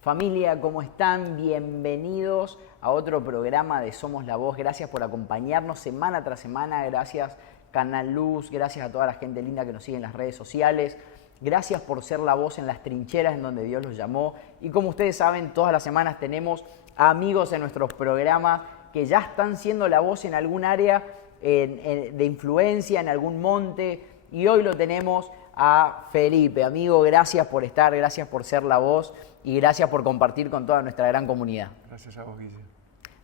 Familia, ¿cómo están? Bienvenidos a otro programa de Somos la Voz. Gracias por acompañarnos semana tras semana. Gracias Canal Luz, gracias a toda la gente linda que nos sigue en las redes sociales. Gracias por ser la voz en las trincheras en donde Dios los llamó. Y como ustedes saben, todas las semanas tenemos amigos en nuestros programas que ya están siendo la voz en algún área de influencia, en algún monte. Y hoy lo tenemos a Felipe. Amigo, gracias por estar, gracias por ser la voz y gracias por compartir con toda nuestra gran comunidad. Gracias a vos, Guille.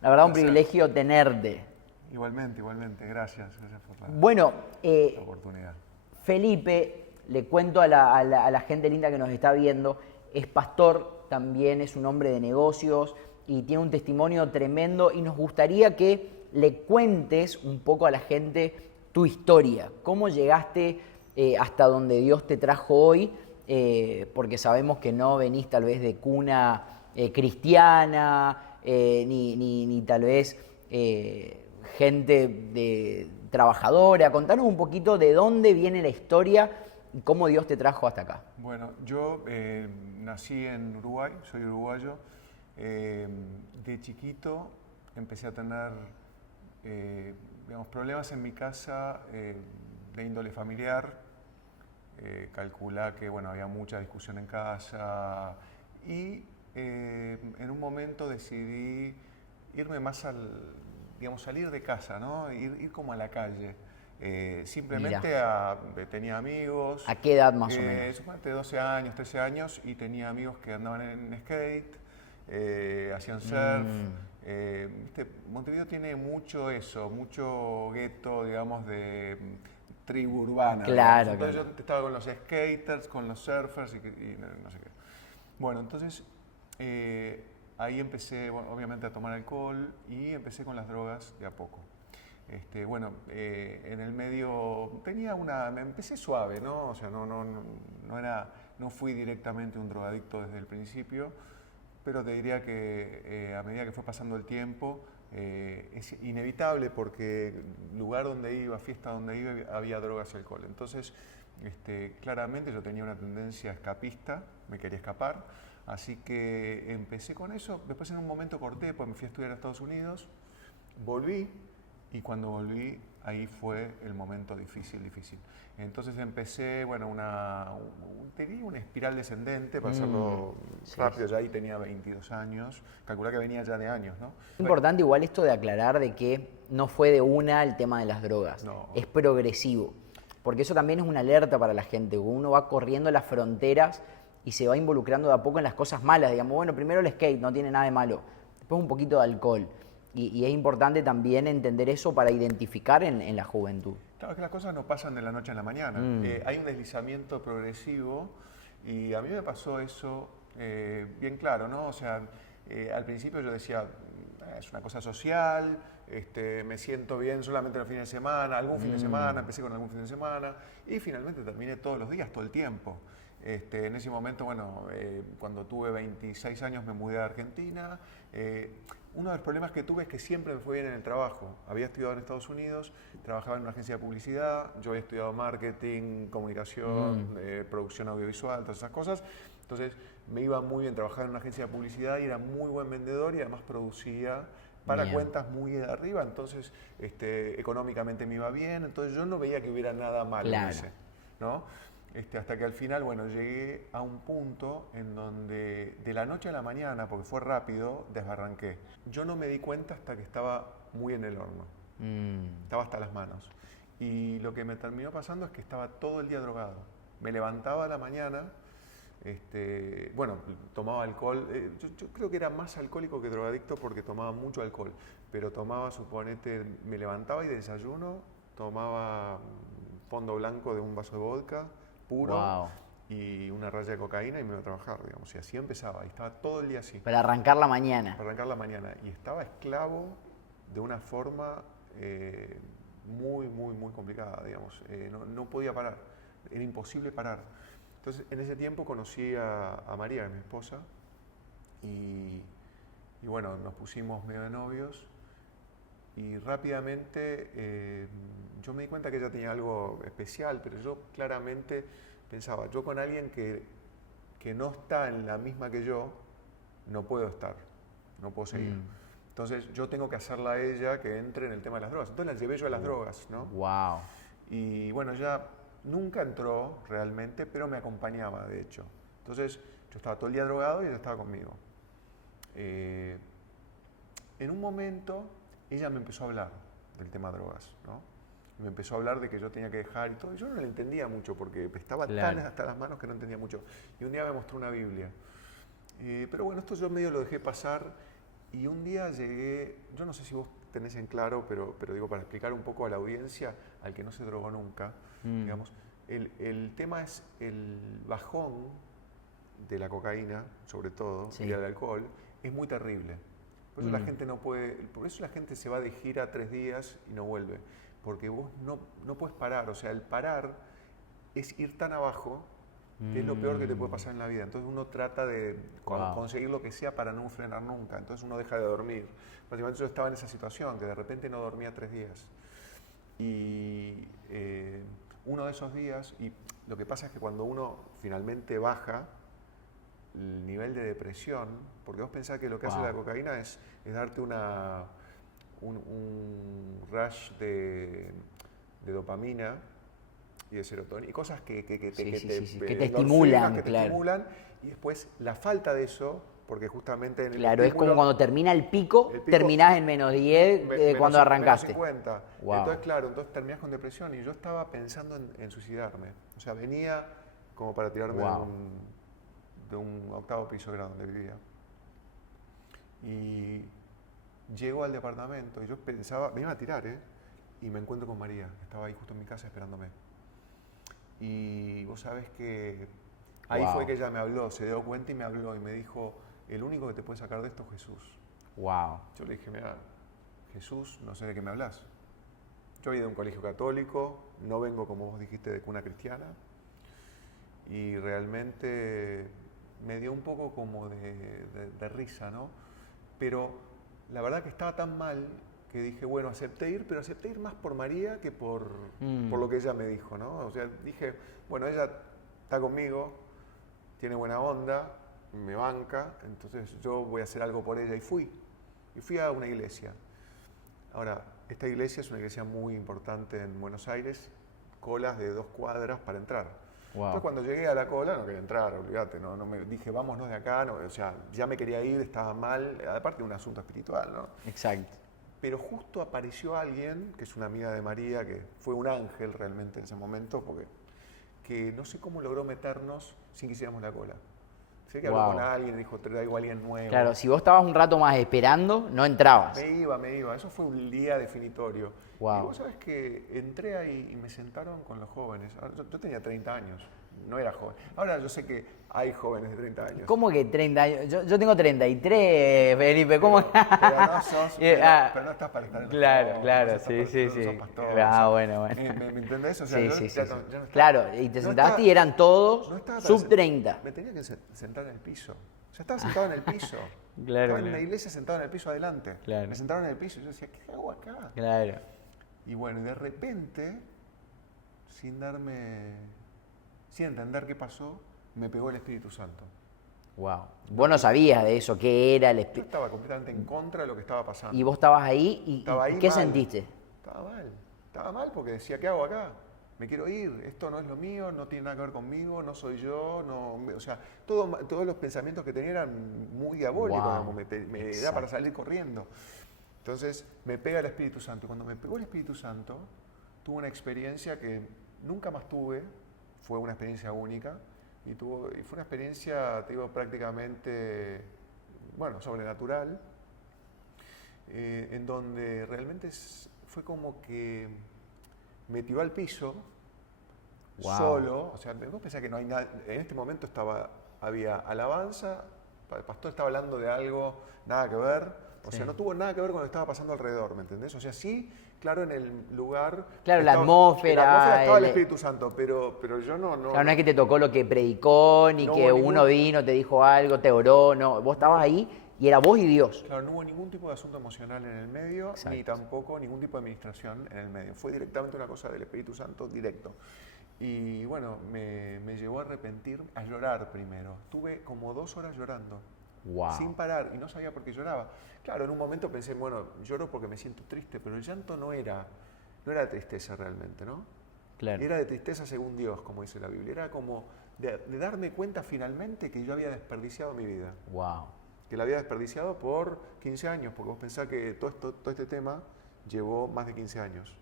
La verdad, un privilegio tenerte. Igualmente. Gracias por la oportunidad. Felipe, le cuento a la gente linda que nos está viendo, es pastor, también es un hombre de negocios y tiene un testimonio tremendo y nos gustaría que le cuentes un poco a la gente tu historia, cómo llegaste hasta donde Dios te trajo hoy, porque sabemos que no venís tal vez de cuna cristiana, ni tal vez gente trabajadora. Contanos un poquito de dónde viene la historia y cómo Dios te trajo hasta acá. Bueno, yo nací en Uruguay, soy uruguayo. De chiquito empecé a tener problemas en mi casa de índole familiar. Calculá que había mucha discusión en casa y en un momento decidí irme más salir de casa, ¿no? Ir como a la calle. Simplemente tenía amigos. ¿A qué edad más o menos? Suponete 12 años, 13 años, y tenía amigos que andaban en skate, hacían surf. Montevideo tiene mucho eso, mucho gueto, digamos, de tribu urbana. Claro, entonces claro. yo estaba con los skaters, con los surfers y no sé qué. Bueno, entonces ahí empecé, obviamente, a tomar alcohol y empecé con las drogas de a poco. En el medio me empecé suave, ¿no? O sea, no fui directamente un drogadicto desde el principio, pero te diría que a medida que fue pasando el tiempo, es inevitable porque lugar donde iba, fiesta donde iba, había drogas y alcohol. Entonces, claramente yo tenía una tendencia escapista, me quería escapar, así que empecé con eso. Después en un momento corté, pues me fui a estudiar a Estados Unidos, volví, y cuando volví, ahí fue el momento difícil. Entonces empecé, tenía una espiral descendente, para hacerlo rápido, ya ahí tenía 22 años, calculá que venía ya de años, ¿no? Es importante igual esto de aclarar de que no fue de una el tema de las drogas, No. Es progresivo, porque eso también es una alerta para la gente, uno va corriendo las fronteras y se va involucrando de a poco en las cosas malas, digamos, primero el skate, no tiene nada de malo, después un poquito de alcohol. Y es importante también entender eso para identificar en la juventud. Claro, que las cosas no pasan de la noche a la mañana. Hay un deslizamiento progresivo y a mí me pasó eso bien claro, ¿no? O sea, al principio yo decía, es una cosa social, me siento bien solamente los fines de semana, algún fin de semana, empecé con algún fin de semana y finalmente terminé todos los días, todo el tiempo. En ese momento, cuando tuve 26 años me mudé a Argentina. Uno de los problemas que tuve es que siempre me fue bien en el trabajo. Había estudiado en Estados Unidos, trabajaba en una agencia de publicidad, yo había estudiado marketing, comunicación, producción audiovisual, todas esas cosas. Entonces me iba muy bien trabajar en una agencia de publicidad y era muy buen vendedor y además producía para cuentas muy de arriba. Entonces económicamente me iba bien, entonces yo no veía que hubiera nada malo en ese, ¿no? Hasta que al final, llegué a un punto en donde de la noche a la mañana, porque fue rápido, desbarranqué. Yo no me di cuenta hasta que estaba muy en el horno. Estaba hasta las manos. Y lo que me terminó pasando es que estaba todo el día drogado. Me levantaba a la mañana, tomaba alcohol. Yo creo que era más alcohólico que drogadicto porque tomaba mucho alcohol. Pero tomaba, suponete, me levantaba y de desayuno tomaba fondo blanco de un vaso de vodka puro y una raya de cocaína y me iba a trabajar, digamos. Y así empezaba, y estaba todo el día así. Para arrancar la mañana. Para arrancar la mañana. Y estaba esclavo de una forma muy complicada, digamos. No podía parar, era imposible parar. Entonces, en ese tiempo conocí a María, mi esposa, y nos pusimos medio de novios. Y rápidamente yo me di cuenta que ella tenía algo especial, pero yo claramente pensaba, yo con alguien que no está en la misma que yo, no puedo estar, no puedo seguir. Entonces yo tengo que hacerla a ella que entre en el tema de las drogas. Entonces la llevé yo a las drogas, ¿no? Wow. Y bueno, ella nunca entró realmente, pero me acompañaba, de hecho. Entonces yo estaba todo el día drogado y ella estaba conmigo. En un momento ella me empezó a hablar del tema drogas, ¿no? Y me empezó a hablar de que yo tenía que dejar y todo. Y yo no le entendía mucho porque estaba tan hasta las manos que no entendía mucho. Y un día me mostró una Biblia. Pero bueno, esto yo medio lo dejé pasar. Y un día llegué, yo no sé si vos tenés en claro, pero digo, para explicar un poco a la audiencia, al que no se drogó nunca, digamos, el tema es el bajón de la cocaína, sobre todo, y del alcohol, es muy terrible. Por eso la gente no puede, por eso la gente se va de gira 3 días y no vuelve, porque vos no puedes parar, o sea, el parar es ir tan abajo que es lo peor que te puede pasar en la vida. Entonces uno trata de conseguir lo que sea para no frenar nunca. Entonces uno deja de dormir. Básicamente yo estaba en esa situación, que de repente no dormía 3 días. Y uno de esos días, y lo que pasa es que cuando uno finalmente baja el nivel de depresión, porque vos pensás que lo que hace la cocaína es darte un rush de dopamina y de serotonina, y cosas que te estimulan, que te estimulan, y después la falta de eso, porque justamente en el es como cuando termina el pico terminás en -10 cuando arrancaste. -50. Entonces, claro, entonces terminás con depresión, y yo estaba pensando en suicidarme. O sea, venía como para tirarme de un 8º piso, que era donde vivía. Y llego al departamento, y yo pensaba, me iba a tirar, y me encuentro con María, que estaba ahí justo en mi casa esperándome. Y vos sabés que ahí fue que ella me habló, se dio cuenta y me habló y me dijo, el único que te puede sacar de esto es Jesús. Wow. Yo le dije, mira, Jesús, no sé de qué me hablas. Yo he ido a un colegio católico, no vengo, como vos dijiste, de cuna cristiana, y realmente me dio un poco como de risa, ¿no? Pero la verdad que estaba tan mal que dije, bueno, acepté ir, pero acepté ir más por María que por lo que ella me dijo, ¿no? O sea, dije, bueno, ella está conmigo, tiene buena onda, me banca, entonces yo voy a hacer algo por ella, y fui a una iglesia. Ahora, esta iglesia es una iglesia muy importante en Buenos Aires, colas de 2 cuadras para entrar. Entonces cuando llegué a la cola no quería entrar, olvídate, no me dije vámonos de acá, no, o sea, ya me quería ir, estaba mal, aparte de un asunto espiritual, ¿no? Exacto. Pero justo apareció alguien, que es una amiga de María, que fue un ángel realmente en ese momento, porque que no sé cómo logró meternos sin que hiciéramos la cola. Sé que habló con alguien y dijo, traigo a alguien nuevo. Claro, si vos estabas un rato más esperando, no entrabas. Me iba. Eso fue un día definitorio. Y vos sabés que entré ahí y me sentaron con los jóvenes. Yo tenía 30 años, no era joven. Ahora yo sé que hay jóvenes de 30 años. ¿Cómo que 30 años? Yo tengo 33, Felipe. ¿Cómo? Pero no sos, pero no estás para estar en Claro, sí. Sos pastor, Bueno. ¿Me entendés? O sea, sí. Ya no estaba, claro, y te sentaste y eran todos sub 30. Me tenía que sentar en el piso. Ya estaba sentado en el piso. Estaba en la iglesia sentado en el piso adelante. Me sentaron en el piso y yo decía, ¿qué hago acá? Claro. Y bueno, y de repente, sin entender qué pasó, me pegó el Espíritu Santo. Wow. Vos no sabías de eso, qué era el Espíritu. Yo estaba completamente en contra de lo que estaba pasando. Y vos estabas ahí y ¿qué sentiste? Estaba mal porque decía, ¿qué hago acá? Me quiero ir, esto no es lo mío, no tiene nada que ver conmigo, no soy yo, o sea, todos los pensamientos que tenía eran muy diabólicos, me da para salir corriendo. Entonces me pega el Espíritu Santo. Cuando me pegó el Espíritu Santo, tuve una experiencia que nunca más tuve, fue una experiencia única, y fue una experiencia, te digo, prácticamente, sobrenatural, en donde realmente fue como que me tiró al piso, solo, o sea, vos pensás que no hay nada, en este momento había alabanza, el pastor estaba hablando de algo, nada que ver, o sea, no tuvo nada que ver con lo que estaba pasando alrededor, ¿me entendés? O sea, sí, claro, en el lugar... Claro, la atmósfera... estaba el Espíritu Santo, pero yo no... Claro, no es que te tocó lo que predicó, ni que uno vino, te dijo algo, te oró, no, vos estabas ahí y era vos y Dios. Claro, no hubo ningún tipo de asunto emocional en el medio, ni tampoco ningún tipo de administración en el medio. Fue directamente una cosa del Espíritu Santo directo. Y bueno, me llevó a arrepentir, a llorar primero. Tuve como 2 horas llorando. Wow. sin parar, y no sabía por qué lloraba. Claro, en un momento pensé, bueno, lloro porque me siento triste, pero el llanto no era de tristeza realmente, ¿no? Claro. Y era de tristeza según Dios, como dice la Biblia. Era como de darme cuenta finalmente que yo había desperdiciado mi vida. Wow. Que la había desperdiciado por 15 años, porque vos pensás que todo este tema llevó más de 15 años.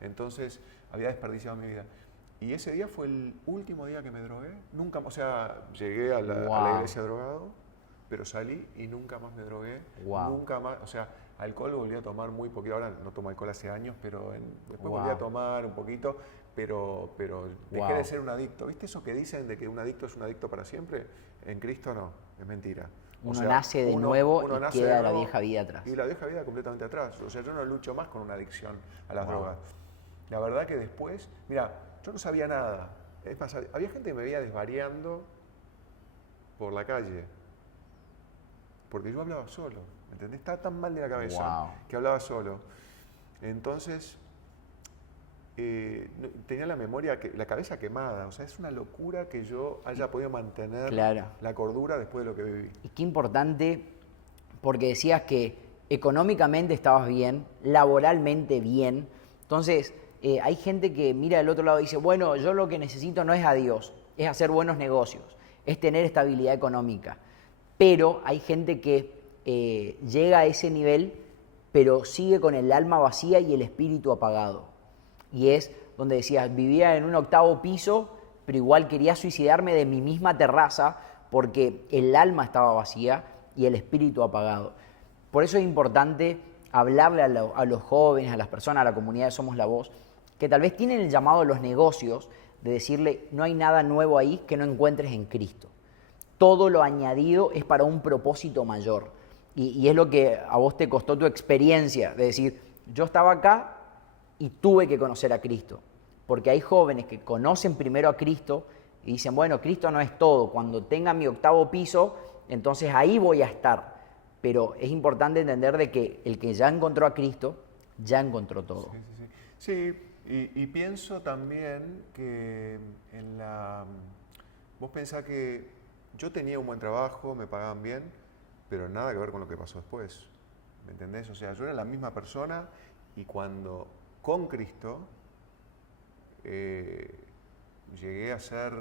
Entonces, había desperdiciado mi vida. Y ese día fue el último día que me drogué. Nunca, o sea, llegué a la iglesia drogado, pero salí y nunca más me drogué. Wow. Nunca más, o sea, alcohol volví a tomar muy poquito. Ahora no tomo alcohol hace años, pero después volví a tomar un poquito, pero dejé de ser un adicto. ¿Viste eso que dicen de que un adicto es un adicto para siempre? En Cristo no, es mentira. Uno nace de nuevo y queda la vieja vida atrás. Y la vieja vida completamente atrás. O sea, yo no lucho más con una adicción a las drogas. La verdad que después, mira, yo no sabía nada. Es más, había gente que me veía desvariando por la calle. Porque yo hablaba solo, ¿me entendés? Estaba tan mal de la cabeza que hablaba solo. Entonces, tenía la memoria, la cabeza quemada. O sea, es una locura que yo haya podido mantener la cordura después de lo que viví. Y qué importante, porque decías que económicamente estabas bien, laboralmente bien. Entonces, hay gente que mira del otro lado y dice, bueno, yo lo que necesito no es a Dios, es hacer buenos negocios, es tener estabilidad económica. Pero hay gente que llega a ese nivel, pero sigue con el alma vacía y el espíritu apagado. Y es donde decías, vivía en un 8º piso, pero igual quería suicidarme de mi misma terraza porque el alma estaba vacía y el espíritu apagado. Por eso es importante hablarle a los jóvenes, a las personas, a la comunidad de Somos la Voz, que tal vez tienen el llamado de los negocios, de decirle, no hay nada nuevo ahí que no encuentres en Cristo. Todo lo añadido es para un propósito mayor. Y es lo que a vos te costó tu experiencia, de decir, yo estaba acá y tuve que conocer a Cristo. Porque hay jóvenes que conocen primero a Cristo y dicen, bueno, Cristo no es todo. Cuando tenga mi 8º piso, entonces ahí voy a estar. Pero es importante entender de que el que ya encontró a Cristo, ya encontró todo. Sí, y pienso también que vos pensás que yo tenía un buen trabajo, me pagaban bien, pero nada que ver con lo que pasó después. ¿Me entendés? O sea, yo era la misma persona y cuando con Cristo llegué a ser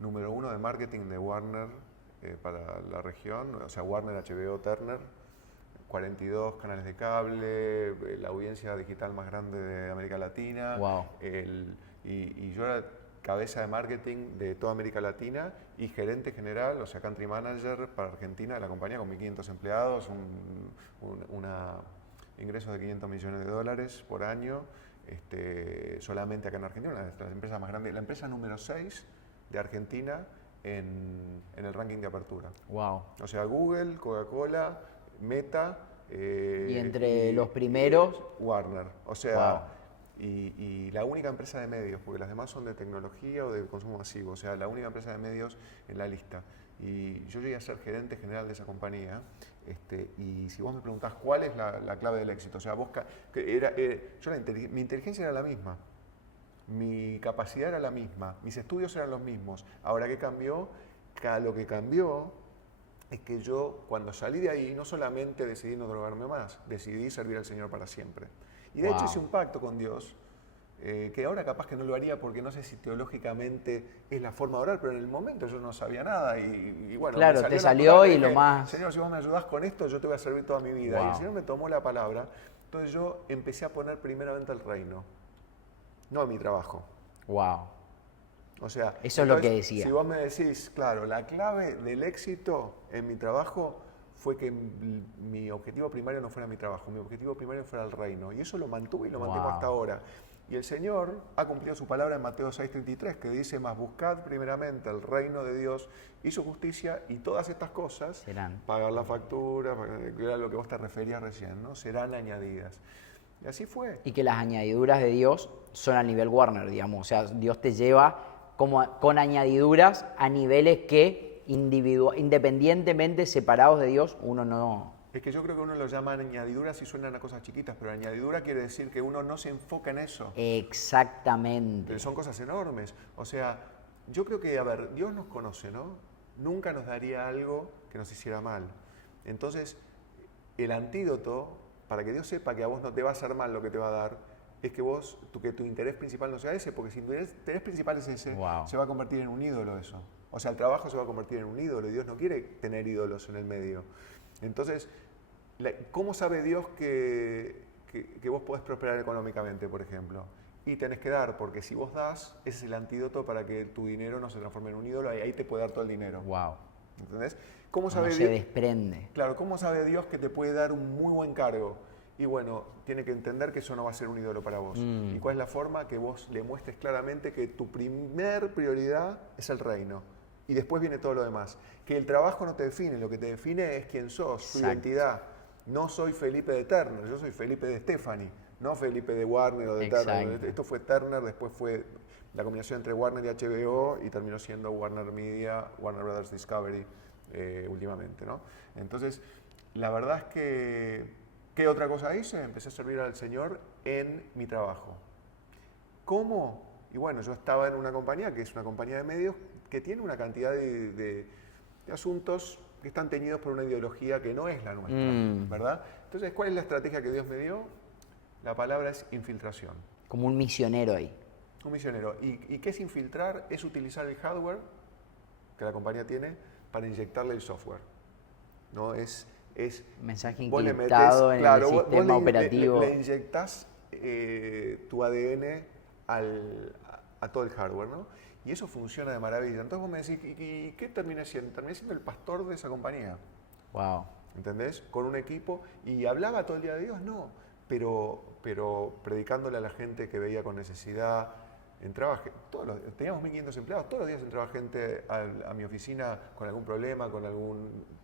número 1 de marketing de Warner para la región, o sea, Warner, HBO, Turner, 42 canales de cable, la audiencia digital más grande de América Latina. Wow. Y yo era cabeza de marketing de toda América Latina y gerente general, o sea, country manager para Argentina de la compañía con 1.500 empleados, ingresos de $500 millones por año, solamente acá en Argentina, una de las empresas más grandes, la empresa número 6 de Argentina en el ranking de apertura. Wow. O sea, Google, Coca-Cola, Meta. Y entre los primeros, Warner. O sea, y la única empresa de medios, porque las demás son de tecnología o de consumo masivo, o sea, la única empresa de medios en la lista. Y yo llegué a ser gerente general de esa compañía. Y si vos me preguntás cuál es la clave del éxito, o sea, mi inteligencia era la misma, mi capacidad era la misma, mis estudios eran los mismos. Ahora, ¿qué cambió? Lo que cambió es que yo, cuando salí de ahí, no solamente decidí no drogarme más, decidí servir al Señor para siempre. Y de hecho hice un pacto con Dios, que ahora capaz que no lo haría porque no sé si teológicamente es la forma de orar, pero en el momento yo no sabía nada y bueno, claro, te salió y lo que, más... Señor, si vos me ayudás con esto, yo te voy a servir toda mi vida. Y el Señor me tomó la palabra, entonces yo empecé a poner primeramente el reino, no a mi trabajo. Wow. O sea, eso es lo que decía. Si vos me decís, claro, la clave del éxito en mi trabajo fue que mi objetivo primario no fuera mi trabajo, mi objetivo primario fuera el reino. Y eso lo mantuve y lo mantengo hasta ahora. Y el Señor ha cumplido su palabra en Mateo 6:33, que dice, mas buscad primeramente el reino de Dios y su justicia, y todas estas cosas, serán. Pagar la factura, que era lo que vos te referías recién, ¿no? Serán añadidas. Y así fue. Y que las añadiduras de Dios son a nivel Warner, digamos. O sea, Dios te lleva con añadiduras a niveles que independientemente separados de Dios, uno no... Es que yo creo que uno lo llama añadiduras y suenan a cosas chiquitas, pero añadidura quiere decir que uno no se enfoca en eso. Exactamente. Pero son cosas enormes. O sea, yo creo que, a ver, Dios nos conoce, ¿no? nunca nos daría algo que nos hiciera mal. Entonces, el antídoto, para que Dios sepa que a vos no te va a hacer mal lo que te va a dar, es que que tu interés principal no sea ese, porque si tu interés principal es ese, se va a convertir en un ídolo eso. O sea, el trabajo se va a convertir en un ídolo y Dios no quiere tener ídolos en el medio. Entonces, ¿cómo sabe Dios que vos podés prosperar económicamente, por ejemplo? Y tenés que dar, porque si vos das, ese es el antídoto para que tu dinero no se transforme en un ídolo y ahí te puede dar todo el dinero. Wow. ¿Entendés? ¿Cómo sabe No Dios? se desprende. Claro, ¿cómo sabe Dios que te puede dar un muy buen cargo? Y bueno, tiene que entender que eso no va a ser un ídolo para vos. ¿Y cuál es la forma? Que vos le muestres claramente que tu primer prioridad es el reino. Y después viene todo lo demás. Que el trabajo no te define, lo que te define es quién sos, tu identidad. No soy Felipe de Turner, yo soy Felipe de Stefani, no Felipe de Warner o de Turner. Esto fue Turner, después fue la combinación entre Warner y HBO y terminó siendo Warner Media, Warner Brothers Discovery últimamente, ¿no? Entonces, la verdad es que, ¿qué otra cosa hice? Empecé a servir al Señor en mi trabajo. ¿Cómo? Y bueno, yo estaba en una compañía que es una compañía de medios que tiene una cantidad de asuntos que están teñidos por una ideología que no es la nuestra, ¿verdad? Entonces, ¿cuál es la estrategia que Dios me dio? La palabra es infiltración. Como un misionero ahí. Un misionero. ¿Y qué es infiltrar? Es utilizar el hardware que la compañía tiene para inyectarle el software. ¿No? Es mensaje inyectado en el sistema operativo. Le inyectás tu ADN a todo el hardware, ¿no? Y eso funciona de maravilla. Entonces vos me decís, ¿y qué terminé siendo? Terminé siendo el pastor de esa compañía. Wow. ¿Entendés? Con un equipo. ¿Y hablaba todo el día de Dios? No. Pero predicándole a la gente que veía con necesidad. Teníamos 1.500 empleados, todos los días entraba gente a mi oficina con algún problema,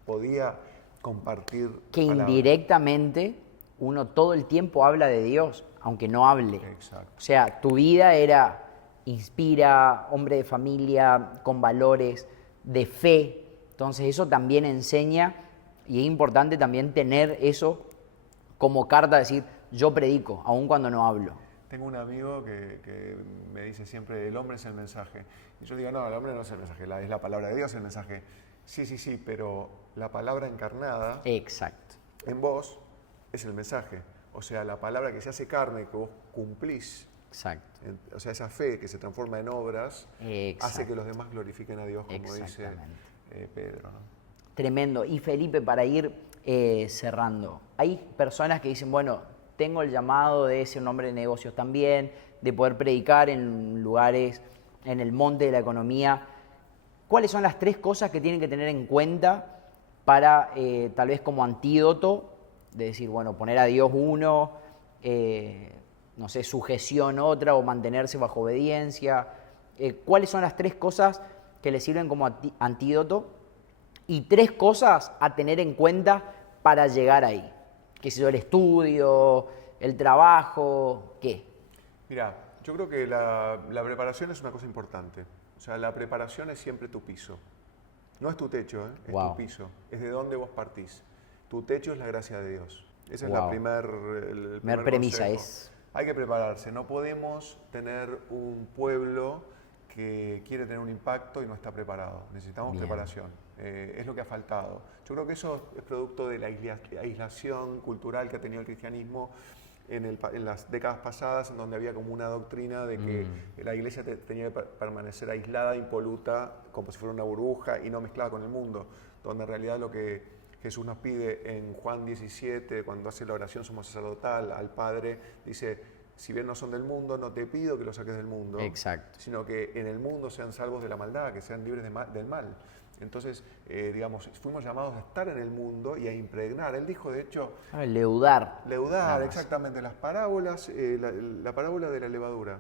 podía compartir. Que indirectamente uno todo el tiempo habla de Dios, aunque no hable. Exacto. O sea, tu vida inspira, hombre de familia, con valores, de fe. Entonces eso también enseña y es importante también tener eso como carta, decir, yo predico, aun cuando no hablo. Tengo un amigo que me dice siempre, el hombre es el mensaje. Y yo digo, no, el hombre no es el mensaje, es la palabra de Dios el mensaje. Sí, pero la palabra encarnada. Exacto. En vos es el mensaje. O sea, la palabra que se hace carne, que vos cumplís. Exacto. O sea, esa fe que se transforma en obras, exacto, hace que los demás glorifiquen a Dios, como dice Pedro, ¿no? Tremendo. Y Felipe, para ir cerrando, hay personas que dicen, bueno, tengo el llamado de ser un hombre de negocios también, de poder predicar en lugares, en el monte de la economía. ¿Cuáles son las 3 cosas que tienen que tener en cuenta para, tal vez como antídoto, de decir, bueno, poner a Dios uno, no sé, sujeción otra o mantenerse bajo obediencia? ¿Cuáles son las 3 cosas que le sirven como antídoto? Y 3 cosas a tener en cuenta para llegar ahí. ¿Qué sé yo, el estudio, el trabajo, qué? Mira, yo creo que la preparación es una cosa importante. O sea, la preparación es siempre tu piso. No es tu techo, es tu piso. Es de donde vos partís. Tu techo es la gracia de Dios. Esa es la primer premisa. Hay que prepararse. No podemos tener un pueblo que quiere tener un impacto y no está preparado. Necesitamos preparación. Es lo que ha faltado. Yo creo que eso es producto de la aislación cultural que ha tenido el cristianismo en las décadas pasadas, en donde había como una doctrina de que la iglesia tenía que permanecer aislada, impoluta, como si fuera una burbuja y no mezclada con el mundo, donde en realidad lo que Jesús nos pide en Juan 17, cuando hace la oración sumo sacerdotal al Padre, dice, si bien no son del mundo, no te pido que los saques del mundo, sino que en el mundo sean salvos de la maldad, que sean libres del mal. Entonces, digamos, fuimos llamados a estar en el mundo y a impregnar. Él dijo, de hecho... leudar. Leudar, exactamente. Las parábolas, la parábola de la levadura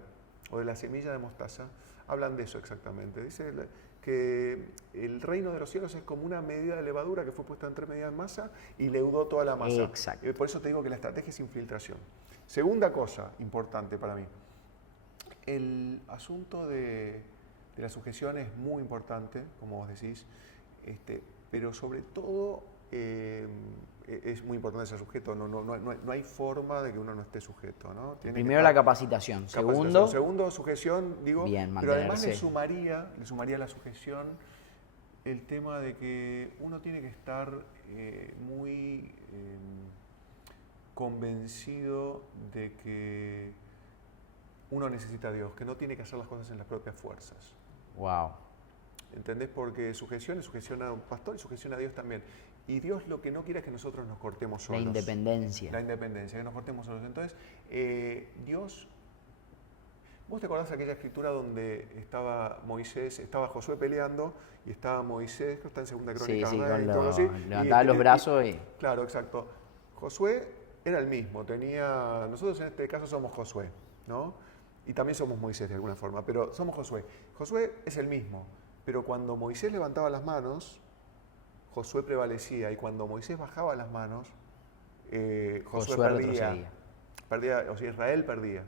o de la semilla de mostaza, hablan de eso exactamente. Dice que el reino de los cielos es como una medida de levadura que fue puesta entre medias de masa y leudó toda la masa. Exacto. Por eso te digo que la estrategia es infiltración. Segunda cosa importante para mí. El asunto de la sujeción es muy importante, como vos decís, pero sobre todo es muy importante ser sujeto. No hay forma de que uno no esté sujeto, ¿no? Primero la capacitación. Segundo, sujeción, digo, bien, pero además le sumaría la sujeción el tema de que uno tiene que estar muy convencido de que uno necesita a Dios, que no tiene que hacer las cosas en las propias fuerzas. Wow. ¿Entendés? Porque sujeción es sujeción a un pastor y sujeción a Dios también. Y Dios lo que no quiere es que nosotros nos cortemos solos. La independencia. La independencia, que nos cortemos solos. Entonces, Dios... ¿Vos te acordás de aquella escritura donde estaba Moisés, estaba Josué peleando y estaba Moisés, que está en Segunda Crónica? Sí, ¿no? levantaba los brazos y... Claro, exacto. Josué era el mismo, nosotros en este caso somos Josué, ¿no? Y también somos Moisés de alguna forma, pero somos Josué. Josué es el mismo, pero cuando Moisés levantaba las manos, Josué prevalecía, y cuando Moisés bajaba las manos, Josué perdía, o sea, Israel perdía.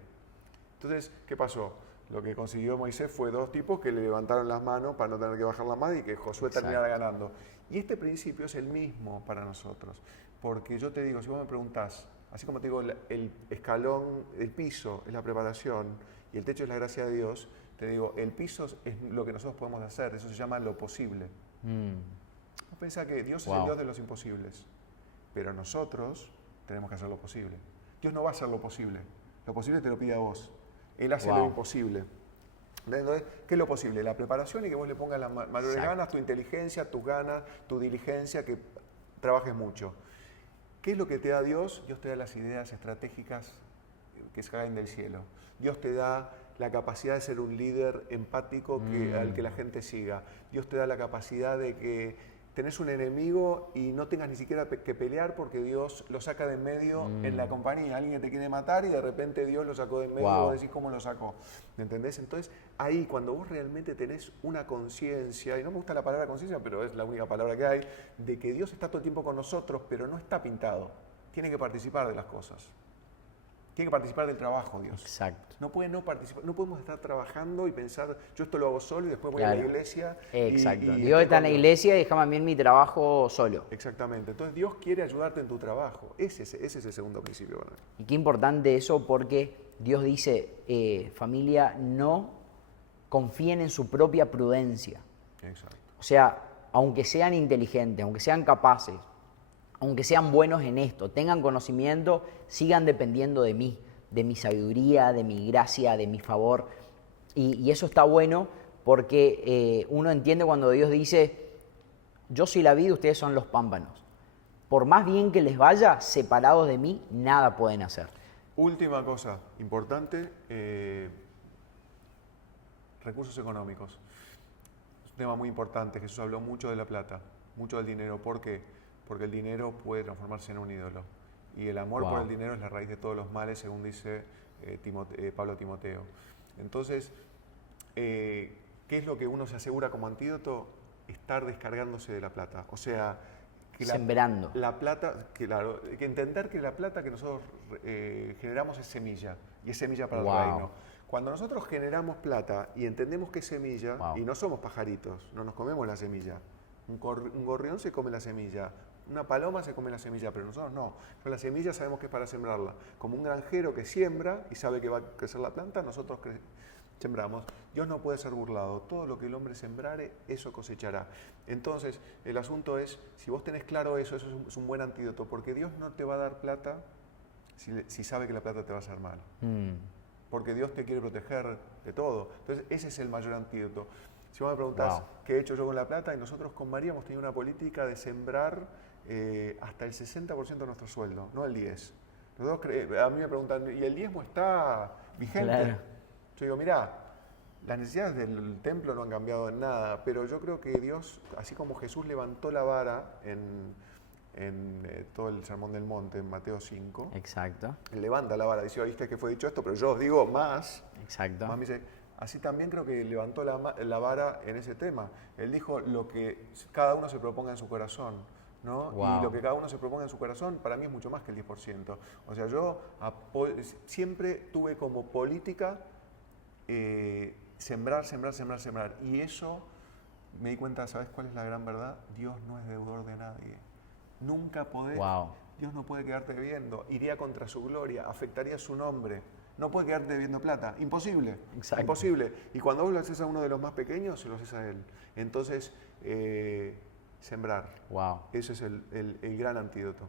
Entonces, ¿qué pasó? Lo que consiguió Moisés fue dos tipos que le levantaron las manos para no tener que bajar las manos y que Josué terminara ganando. Y este principio es el mismo para nosotros, porque yo te digo, si vos me preguntás, así como te digo, el escalón, el piso es la preparación y el techo es la gracia de Dios, te digo, el piso es lo que nosotros podemos hacer, eso se llama lo posible. Vos pensás que Dios es el Dios de los imposibles, pero nosotros tenemos que hacer lo posible. Dios no va a hacer lo posible te lo pide a vos. Él hace lo imposible. Entonces, ¿qué es lo posible? La preparación y que vos le pongas las mayores ganas, tu inteligencia, tus ganas, tu diligencia, que trabajes mucho. ¿Qué es lo que te da Dios? Dios te da las ideas estratégicas que se caen del cielo. Dios te da la capacidad de ser un líder empático al que la gente siga. Dios te da la capacidad de que tenés un enemigo y no tengas ni siquiera que pelear porque Dios lo saca de en medio en la compañía. Alguien que te quiere matar y de repente Dios lo sacó de en medio y vos decís cómo lo sacó. ¿Me entendés? Entonces, ahí cuando vos realmente tenés una conciencia, y no me gusta la palabra conciencia, pero es la única palabra que hay, de que Dios está todo el tiempo con nosotros, pero no está pintado. Tiene que participar de las cosas. Tiene que participar del trabajo, Dios. Exacto. No puede no participar. No podemos estar trabajando y pensar, yo esto lo hago solo y después voy a la iglesia. Exacto. Dios está en la iglesia y déjame a mí en mi trabajo solo. Exactamente. Entonces Dios quiere ayudarte en tu trabajo. Ese es el segundo principio. ¿Verdad? Y qué importante eso, porque Dios dice, familia, no confíen en su propia prudencia. Exacto. O sea, aunque sean inteligentes, aunque sean capaces, aunque sean buenos en esto, tengan conocimiento, sigan dependiendo de mí, de mi sabiduría, de mi gracia, de mi favor. Y eso está bueno porque uno entiende cuando Dios dice, yo soy la vid, ustedes son los pámpanos. Por más bien que les vaya, separados de mí, nada pueden hacer. Última cosa importante, recursos económicos. Es un tema muy importante. Jesús habló mucho de la plata, mucho del dinero. ¿Por qué? Porque el dinero puede transformarse en un ídolo. Y el amor por el dinero es la raíz de todos los males, según dice Pablo a Timoteo. Entonces, ¿qué es lo que uno se asegura como antídoto? Estar descargándose de la plata. O sea, que sembrando. La plata, claro, que entender que la plata que nosotros generamos es semilla, y es semilla para el reino. Cuando nosotros generamos plata y entendemos que es semilla, y no somos pajaritos, no nos comemos la semilla. Un gorrión se come la semilla, una paloma se come la semilla, pero nosotros no. Pero la semilla sabemos que es para sembrarla. Como un granjero que siembra y sabe que va a crecer la planta, nosotros sembramos. Dios no puede ser burlado. Todo lo que el hombre sembrare, eso cosechará. Entonces, el asunto es, si vos tenés claro eso es un buen antídoto, porque Dios no te va a dar plata si sabe que la plata te va a hacer mal. Porque Dios te quiere proteger de todo. Entonces, ese es el mayor antídoto. Si vos me preguntás qué he hecho yo con la plata, y nosotros con María hemos tenido una política de sembrar hasta el 60% de nuestro sueldo, no el 10%. A mí me preguntan, ¿y el diezmo está vigente? Claro. Yo digo, mirá, las necesidades del templo no han cambiado en nada, pero yo creo que Dios, así como Jesús levantó la vara en todo el Sermón del Monte, en Mateo 5. Exacto. Él levanta la vara, dice, viste que fue dicho esto, pero yo os digo más. Exacto. Más me dice, así también creo que levantó la vara en ese tema. Él dijo lo que cada uno se proponga en su corazón, ¿no? Y lo que cada uno se proponga en su corazón, para mí es mucho más que el 10%. O sea, yo siempre tuve como política sembrar. Y eso me di cuenta, ¿sabes cuál es la gran verdad? Dios no es deudor de nadie. Nunca podés, Dios no puede quedarte debiendo. Iría contra su gloria, afectaría su nombre. No puede quedarte debiendo plata. Imposible. Exacto. Imposible. Y cuando vos lo haces a uno de los más pequeños, se lo haces a él. Entonces, sembrar. Wow. Eso es el gran antídoto.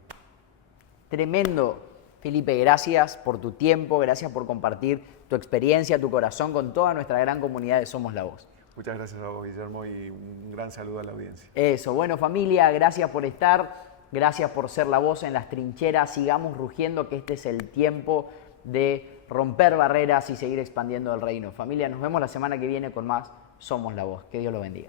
Tremendo. Felipe, gracias por tu tiempo, gracias por compartir tu experiencia, tu corazón con toda nuestra gran comunidad de Somos la Voz. Muchas gracias a vos, Guillermo, y un gran saludo a la audiencia. Eso, bueno familia, gracias por estar, gracias por ser la voz en las trincheras, sigamos rugiendo que este es el tiempo de romper barreras y seguir expandiendo el reino. Familia, nos vemos la semana que viene con más Somos la Voz. Que Dios los bendiga.